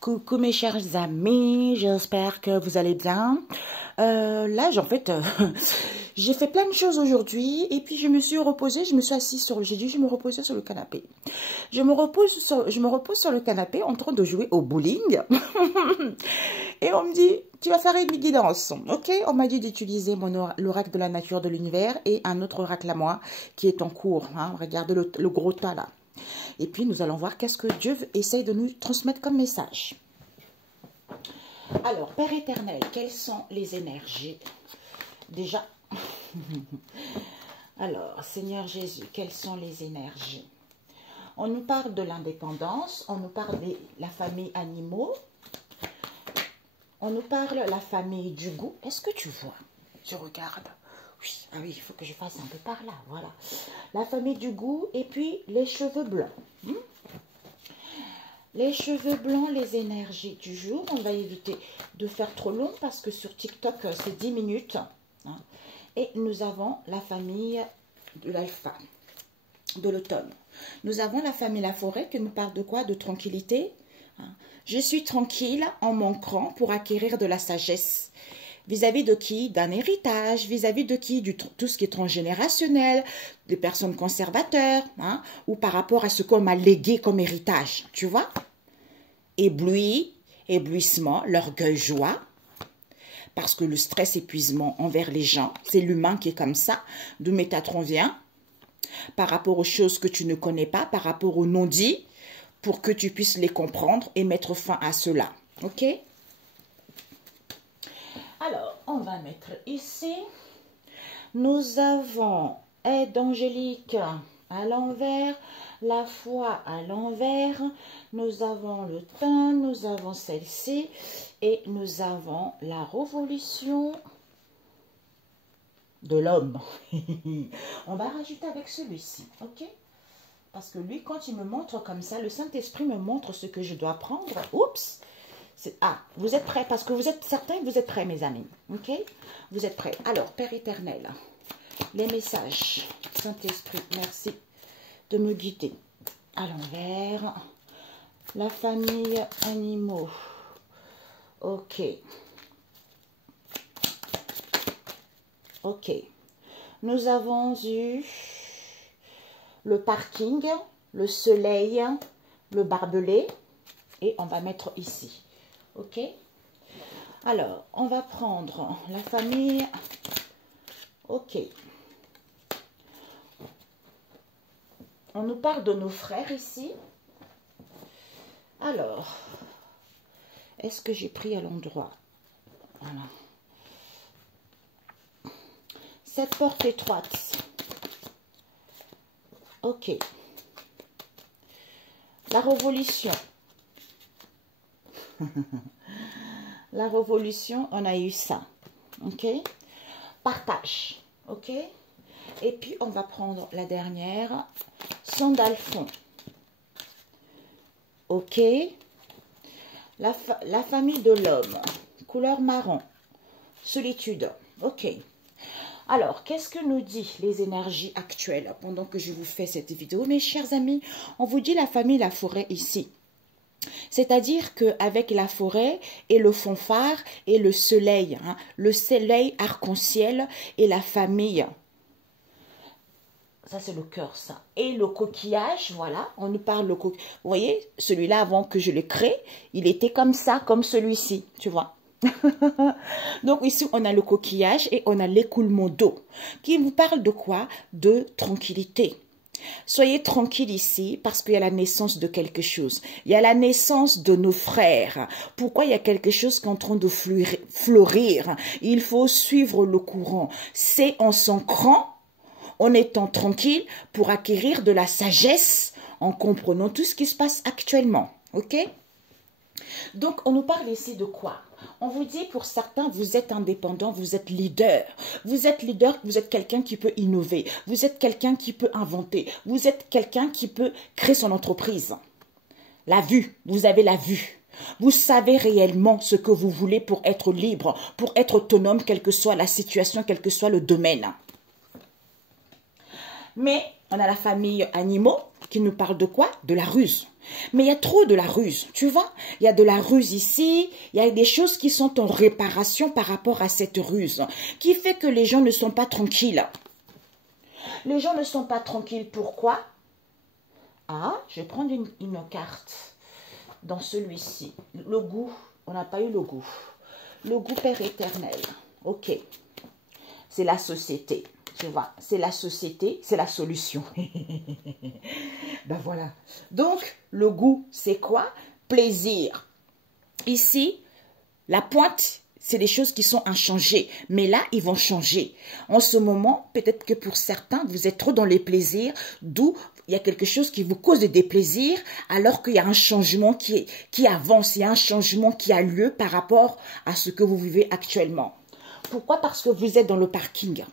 Coucou mes chers amis, j'espère que vous allez bien. Là, en fait, j'ai fait plein de choses aujourd'hui et puis je me suis reposée, je me suis assise sur j'ai dit je me reposais sur le canapé. Je me repose sur le canapé en train de jouer au bowling. Et on me dit, tu vas faire une guidance, ok? On m'a dit d'utiliser l'oracle de la nature de l'univers et un autre oracle à moi qui est en cours. Hein. Regardez le gros tas là. Et puis, nous allons voir qu'est-ce que Dieu essaye de nous transmettre comme message. Alors, Père éternel, quelles sont les énergies? Déjà, alors, Seigneur Jésus, quelles sont les énergies? On nous parle de l'indépendance, on nous parle de la famille animaux, on nous parle de la famille du goût. Est-ce que tu vois? Je regarde. Oui, ah oui, il faut que je fasse un peu par là, voilà. La famille du goût et puis les cheveux blancs. Les cheveux blancs, les énergies du jour. On va éviter de faire trop long parce que sur TikTok, c'est 10 minutes. Hein. Et nous avons la famille de l'alpha, de l'automne. Nous avons la famille la forêt qui nous parle de quoi? De tranquillité. Hein. Je suis tranquille en manquant pour acquérir de la sagesse. Vis-à-vis de qui? D'un héritage. Vis-à-vis de qui? Tout ce qui est transgénérationnel, des personnes conservateurs, hein, ou par rapport à ce qu'on m'a légué comme héritage. Tu vois? Ébloui, éblouissement, l'orgueil, joie. Parce que le stress, épuisement envers les gens, c'est l'humain qui est comme ça. D'où Métatron vient. Par rapport aux choses que tu ne connais pas, par rapport aux non-dits, pour que tu puisses les comprendre et mettre fin à cela. Ok? Alors, on va mettre ici. Nous avons aide angélique à l'envers, la foi à l'envers. Nous avons le temps, nous avons celle-ci. Et nous avons la révolution de l'homme. On va rajouter avec celui-ci, ok? Parce que lui, quand il me montre comme ça, le Saint-Esprit me montre ce que je dois prendre. Oups! Ah, vous êtes prêts? Parce que vous êtes certains, vous êtes prêts, mes amis. Ok? Vous êtes prêts. Alors, Père éternel, les messages. Saint-Esprit, merci de me guider. À l'envers. La famille animaux. Ok. Ok. Nous avons eu le parking, le soleil, le barbelé. Et on va mettre ici. Ok? Alors, on va prendre la famille. Ok. On nous parle de nos frères ici. Alors, est-ce que j'ai pris à l'endroit? Voilà. Cette porte étroite. Ok. La révolution. La révolution, on a eu ça. Ok? Partage. Ok? Et puis, on va prendre la dernière. Sandalphon. Ok? La famille de l'homme. Couleur marron. Solitude. Ok. Alors, qu'est-ce que nous dit les énergies actuelles pendant que je vous fais cette vidéo? Mes chers amis, on vous dit la famille, la forêt ici. C'est-à-dire qu'avec la forêt et le fanfare et le soleil arc-en-ciel et la famille, ça c'est le cœur ça, et le coquillage, voilà, on nous parle le coquillage, vous voyez, celui-là avant que je le crée, il était comme ça, comme celui-ci, tu vois. Donc ici on a le coquillage et on a l'écoulement d'eau, qui nous parle de quoi? De tranquillité. Soyez tranquille ici parce qu'il y a la naissance de quelque chose. Il y a la naissance de nos frères. Pourquoi il y a quelque chose qui est en train de fleurir? Il faut suivre le courant. C'est en s'ancrant, en étant tranquille pour acquérir de la sagesse en comprenant tout ce qui se passe actuellement. Ok? Donc, on nous parle ici de quoi? On vous dit, pour certains, vous êtes indépendant, vous êtes leader. Vous êtes leader, vous êtes quelqu'un qui peut innover. Vous êtes quelqu'un qui peut inventer. Vous êtes quelqu'un qui peut créer son entreprise. La vue, vous avez la vue. Vous savez réellement ce que vous voulez pour être libre, pour être autonome, quelle que soit la situation, quel que soit le domaine. Mais on a la famille animaux, qui nous parle de quoi? De la ruse. Mais il y a trop de la ruse, tu vois. Il y a de la ruse ici, il y a des choses qui sont en réparation par rapport à cette ruse, qui fait que les gens ne sont pas tranquilles. Les gens ne sont pas tranquilles, pourquoi? Ah, je vais prendre une carte dans celui-ci. Le goût, on n'a pas eu le goût. Le goût Père éternel, ok. C'est la société. Tu vois, c'est la société, c'est la solution. Ben voilà. Donc, le goût, c'est quoi? Plaisir. Ici, la pointe, c'est des choses qui sont inchangées. Mais là, ils vont changer. En ce moment, peut-être que pour certains, vous êtes trop dans les plaisirs, d'où il y a quelque chose qui vous cause des déplaisirs, alors qu'il y a un changement qui avance, il y a un changement qui a lieu par rapport à ce que vous vivez actuellement. Pourquoi? Parce que vous êtes dans le parking.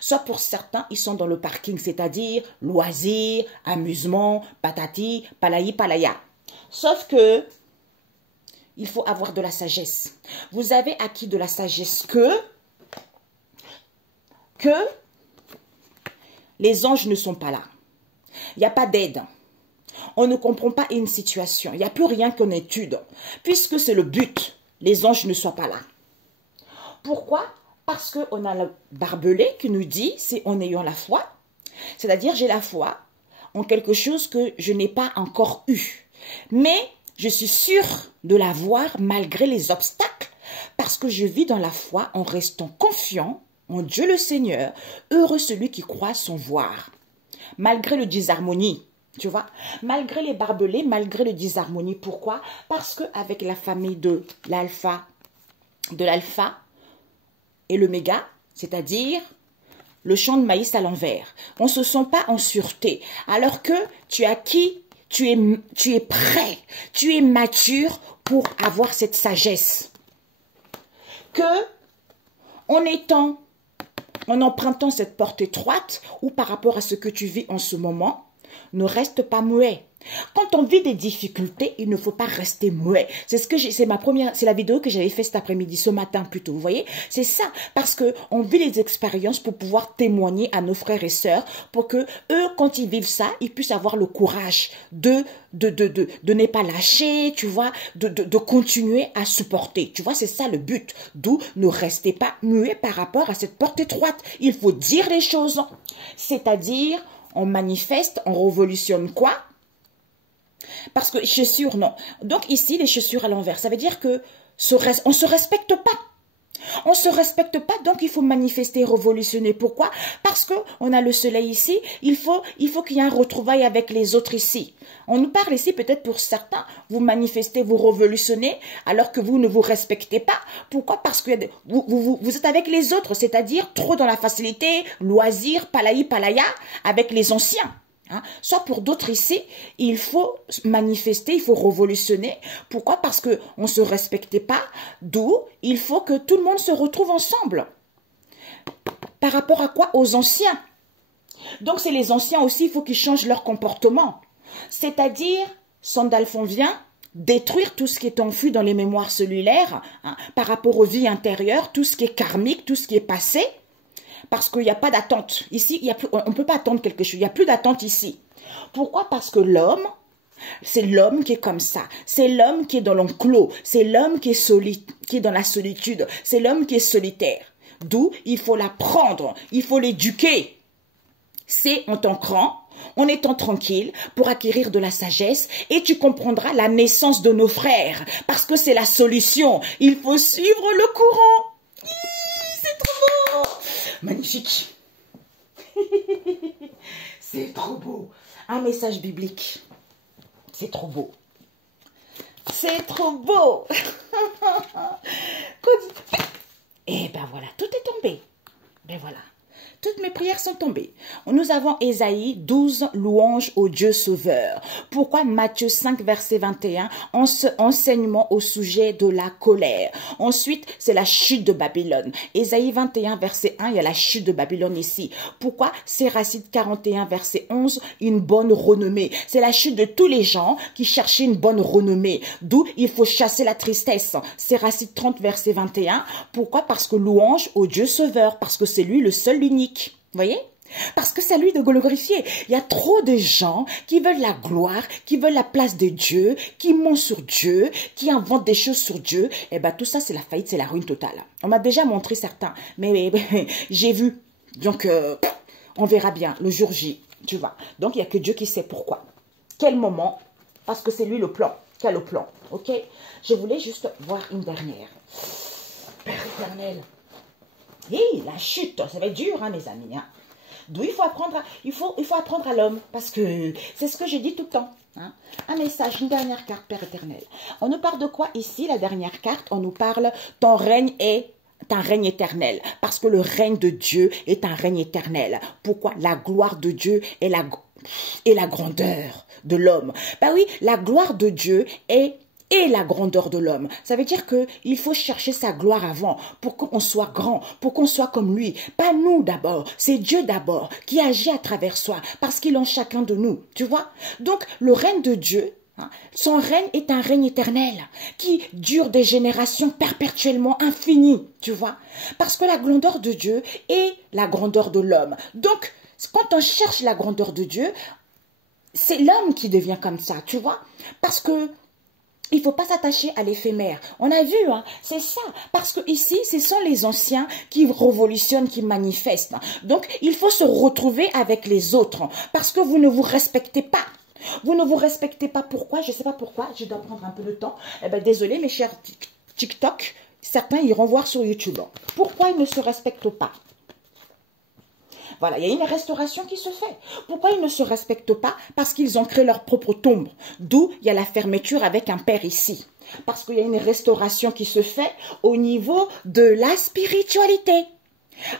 Soit pour certains, ils sont dans le parking, c'est-à-dire loisirs, amusement, patati, palayi, palaya. Sauf que, il faut avoir de la sagesse. Vous avez acquis de la sagesse que les anges ne sont pas là. Il n'y a pas d'aide. On ne comprend pas une situation. Il n'y a plus rien qu'une étude. Puisque c'est le but, les anges ne soient pas là. Pourquoi? Parce qu'on a le barbelé qui nous dit, c'est en ayant la foi, c'est-à-dire j'ai la foi en quelque chose que je n'ai pas encore eu. Mais je suis sûre de l'avoir malgré les obstacles, parce que je vis dans la foi en restant confiant en Dieu le Seigneur, heureux celui qui croit sans voir. Malgré le disharmonie, tu vois, malgré les barbelés, malgré le disharmonie. Pourquoi? Parce qu'avec la famille de l'alpha et le méga, c'est-à-dire le champ de maïs à l'envers. On ne se sent pas en sûreté. Alors que tu es acquis, tu es prêt, tu es mature pour avoir cette sagesse. Que, en empruntant cette porte étroite, ou par rapport à ce que tu vis en ce moment, ne reste pas muet. Quand on vit des difficultés, il ne faut pas rester muet. C'est la vidéo que j'avais fait cet après-midi, ce matin plutôt. Vous voyez, c'est ça, parce que on vit les expériences pour pouvoir témoigner à nos frères et sœurs, pour que eux, quand ils vivent ça, ils puissent avoir le courage de ne pas lâcher, tu vois, de continuer à supporter. Tu vois, c'est ça le but. D'où ne restez pas muet par rapport à cette porte étroite. Il faut dire les choses, c'est-à-dire on manifeste, on révolutionne quoi? Parce que chaussures, non. Donc ici, les chaussures à l'envers, ça veut dire que on ne se respecte pas. On ne se respecte pas, donc il faut manifester, révolutionner. Pourquoi? Parce qu'on a le soleil ici, il faut qu'il y ait un retrouvail avec les autres ici. On nous parle ici, peut-être pour certains, vous manifestez, vous révolutionnez, alors que vous ne vous respectez pas. Pourquoi? Parce que vous êtes avec les autres, c'est-à-dire trop dans la facilité, loisir, palayi, palaya, avec les anciens. Hein? Soit pour d'autres ici, il faut manifester, il faut révolutionner. Pourquoi? Parce qu'on ne se respectait pas, d'où il faut que tout le monde se retrouve ensemble. Par rapport à quoi? Aux anciens. Donc c'est les anciens aussi, il faut qu'ils changent leur comportement. C'est-à-dire, Sandalphon vient détruire tout ce qui est enfui dans les mémoires cellulaires, hein, par rapport aux vies intérieures, tout ce qui est karmique, tout ce qui est passé. Parce qu'il n'y a pas d'attente. Ici, on ne peut pas attendre quelque chose. Il n'y a plus d'attente ici. Pourquoi? Parce que l'homme, c'est l'homme qui est comme ça. C'est l'homme qui est dans l'enclos. C'est l'homme qui est dans la solitude. C'est l'homme qui est solitaire. D'où il faut l'apprendre. Il faut l'éduquer. C'est en t'ancrant, en étant tranquille, pour acquérir de la sagesse. Et tu comprendras la naissance de nos frères. Parce que c'est la solution. Il faut suivre le courant. C'est trop beau. Magnifique. C'est trop beau. Un message biblique. C'est trop beau. C'est trop beau. Et ben voilà, tout est tombé. Ben voilà. Toutes mes prières sont tombées. Nous avons Ésaïe 12, louange au Dieu sauveur. Pourquoi Matthieu 5, verset 21, enseignement au sujet de la colère. Ensuite, c'est la chute de Babylone. Ésaïe 21, verset 1, il y a la chute de Babylone ici. Pourquoi Siracide 41, verset 11, une bonne renommée. C'est la chute de tous les gens qui cherchaient une bonne renommée. D'où il faut chasser la tristesse. Siracide 30, verset 21. Pourquoi? Parce que louange au Dieu sauveur. Parce que c'est lui le seul, l'unique. Vous voyez? Parce que c'est à lui de glorifier. Il y a trop de gens qui veulent la gloire, qui veulent la place de Dieu, qui mentent sur Dieu, qui inventent des choses sur Dieu. Eh bien, tout ça, c'est la faillite, c'est la ruine totale. On m'a déjà montré certains, mais j'ai vu. Donc, on verra bien le jour J, tu vois. Donc, il n'y a que Dieu qui sait pourquoi. Quel moment? Parce que c'est lui le plan. Quel plan? Ok? Je voulais juste voir une dernière. Père éternel. Hé, la chute, ça va être dur, hein, mes amis. Hein. D'où il faut apprendre à l'homme. Parce que c'est ce que je dis tout le temps. Hein. Un message, une dernière carte, Père éternel. On nous parle de quoi ici, la dernière carte? On nous parle, ton règne est un règne éternel. Parce que le règne de Dieu est un règne éternel. Pourquoi? La gloire de Dieu est la grandeur de l'homme. Ben oui, la gloire de Dieu est la grandeur de l'homme. Ça veut dire qu'il faut chercher sa gloire avant pour qu'on soit grand, pour qu'on soit comme lui. Pas nous d'abord, c'est Dieu d'abord qui agit à travers soi parce qu'il est en chacun de nous, tu vois. Donc le règne de Dieu, hein, son règne est un règne éternel qui dure des générations perpétuellement infinies, tu vois. Parce que la grandeur de Dieu est la grandeur de l'homme. Donc quand on cherche la grandeur de Dieu, c'est l'homme qui devient comme ça, tu vois. Parce que il ne faut pas s'attacher à l'éphémère. On a vu, hein, c'est ça. Parce que ici, ce sont les anciens qui révolutionnent, qui manifestent. Donc, il faut se retrouver avec les autres. Parce que vous ne vous respectez pas. Vous ne vous respectez pas. Pourquoi? Je ne sais pas pourquoi. Je dois prendre un peu de temps. Eh ben, désolé, mes chers TikTok. Certains iront voir sur YouTube. Pourquoi ils ne se respectent pas? Voilà, il y a une restauration qui se fait. Pourquoi ils ne se respectent pas? Parce qu'ils ont créé leur propre tombe. D'où il y a la fermeture avec un père ici. Parce qu'il y a une restauration qui se fait au niveau de la spiritualité.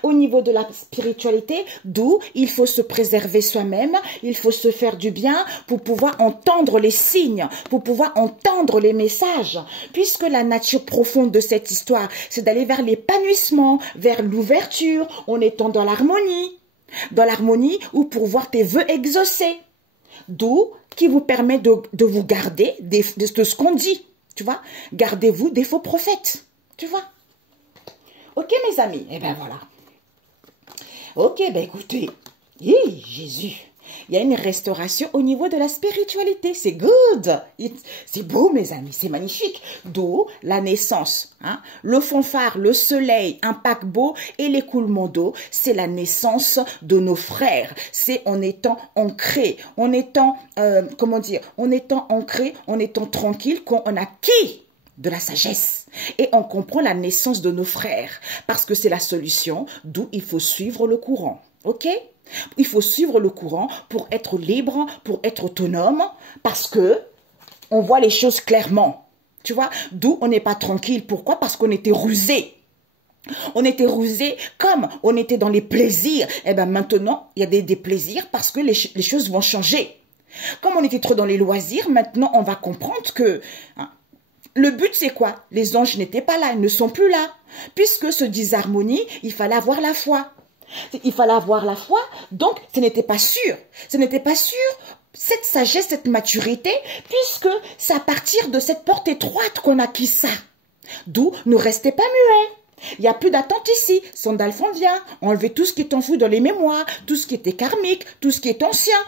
Au niveau de la spiritualité, d'où il faut se préserver soi-même, il faut se faire du bien pour pouvoir entendre les signes, pour pouvoir entendre les messages. Puisque la nature profonde de cette histoire, c'est d'aller vers l'épanouissement, vers l'ouverture, en étant dans l'harmonie. Dans l'harmonie ou pour voir tes vœux exaucés. D'où qui vous permet de vous garder de ce qu'on dit. Tu vois, gardez-vous des faux prophètes. Tu vois. Ok, mes amis. Eh bien, voilà. Ok, ben écoutez. Jésus. Il y a une restauration au niveau de la spiritualité. C'est good. C'est beau, mes amis. C'est magnifique. D'où la naissance. Hein? Le fanfare, le soleil, un paquebot et l'écoulement d'eau. C'est la naissance de nos frères. C'est en étant ancré. En étant, comment dire, en étant ancré, en étant tranquille, qu'on a acquis de la sagesse. Et on comprend la naissance de nos frères. Parce que c'est la solution. D'où il faut suivre le courant. Ok? Il faut suivre le courant pour être libre, pour être autonome, parce que on voit les choses clairement. Tu vois, d'où on n'est pas tranquille. Pourquoi? Parce qu'on était rusé. On était rusé comme on était dans les plaisirs. Eh bien maintenant, il y a des plaisirs parce que les choses vont changer. Comme on était trop dans les loisirs, maintenant on va comprendre que... Hein, le but, c'est quoi? Les anges n'étaient pas là, ils ne sont plus là. Puisque ce disharmonie, il fallait avoir la foi. Il fallait avoir la foi, donc ce n'était pas sûr. Ce n'était pas sûr, cette sagesse, cette maturité, puisque c'est à partir de cette porte étroite qu'on a acquis ça. D'où ne restez pas muets. Il n'y a plus d'attente ici. Sandalphon vient enlever tout ce qui est enfoui dans les mémoires, tout ce qui était karmique, tout ce qui est ancien.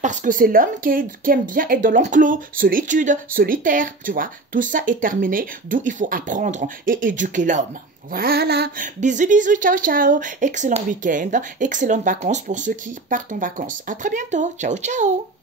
Parce que c'est l'homme qui aime bien être dans l'enclos, solitude, solitaire, tu vois. Tout ça est terminé, d'où il faut apprendre et éduquer l'homme. Voilà. Bisous, bisous, ciao, ciao. Excellent week-end, excellentes vacances pour ceux qui partent en vacances. À très bientôt. Ciao, ciao.